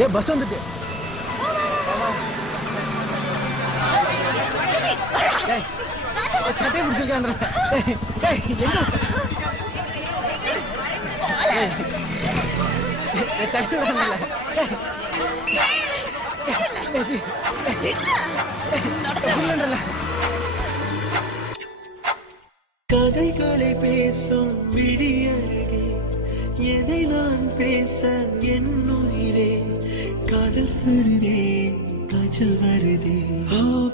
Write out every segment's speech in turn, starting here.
ஏ bus வந்துட்டு. சட்டையை பிடிச்சிருக்கான். கதைகளை பேசும் விழியருகே எதை நான் பேச என் உயிரே காதல் சுடுதே காய்ச்சல் வருதே.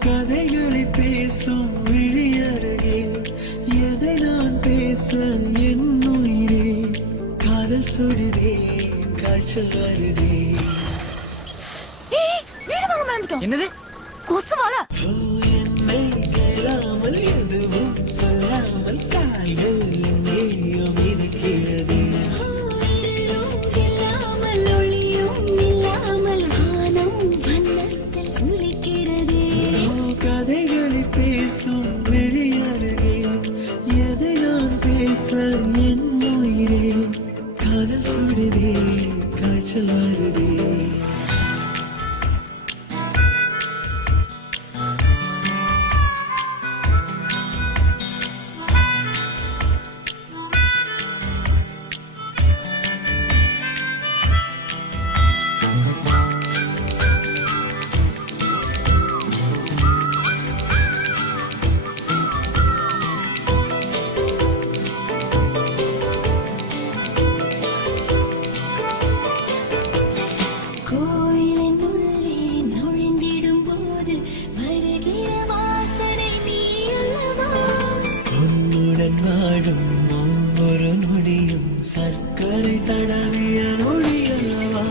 கதைகளை பேசும் விழியருகே எதை நான் பேச என் உயிரே காதல் சுடுதே காய்ச்சல் வருதே. என்னது கொசுவால என்னை கேளாமல் எதுவும் சொல்லாமல் கால்கள் எங்கேயோ மிதக்கிறது. இல்லாமல் ஒளியும் இல்லாமல் வானம் வண்ணத்தில் குளிக்கிறது. கதைகளை பேசும் விழியருகே எதை நான் பேச என் உயிரே காதல் சுடுதே காய்ச்சல் வருதே. கோயிலின் உள்ளே நுழைந்திடும் போது வருகிற வாசனை நீ அல்லவா. உன்னுடன் வாழும் ஒவ்வொரு நொடியும் சர்க்கரை தடவிய நொடி அல்லவா.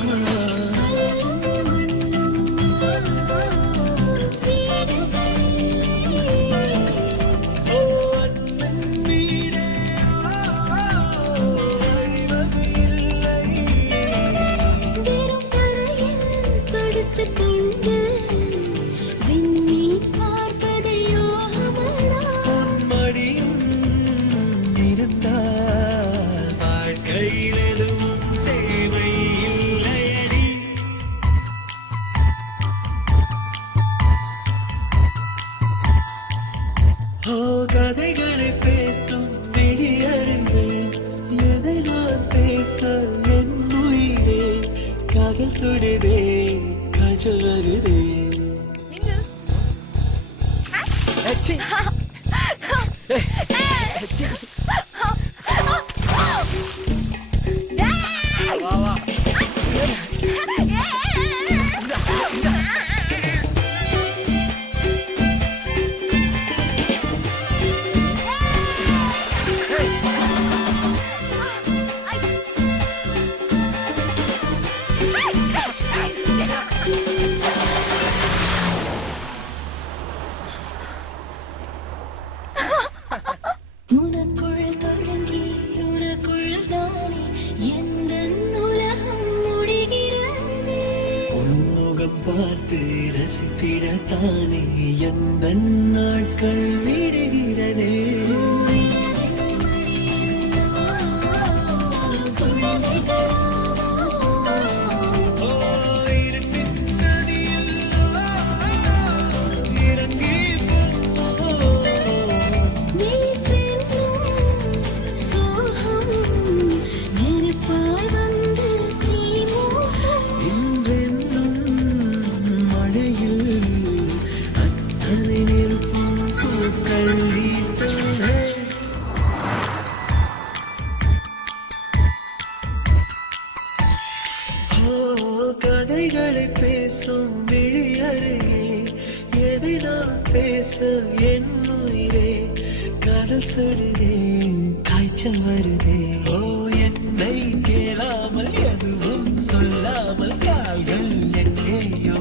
கதைகளை பேசும் விழியருகே எதை நான் பேச என் உயிரே காதல் சுடுதே காய்ச்சல் வருதே. உனக்குள் தொடங்கி உனக்குள் தானே எந்த உலகம் முடிகிறது. உன்முகம் பார்த்து ரசித்திடத்தானே எந்த நாட்கள் விடுகிறதே. கதைகளை பேசும் விழியருகே எதை நான் பேச என் உயிரே காதல் சுடுதே காய்ச்சல் வருதே. என்னை கேளாமல் எதுவும் சொல்லாமல் கால்கள் எங்கேயோ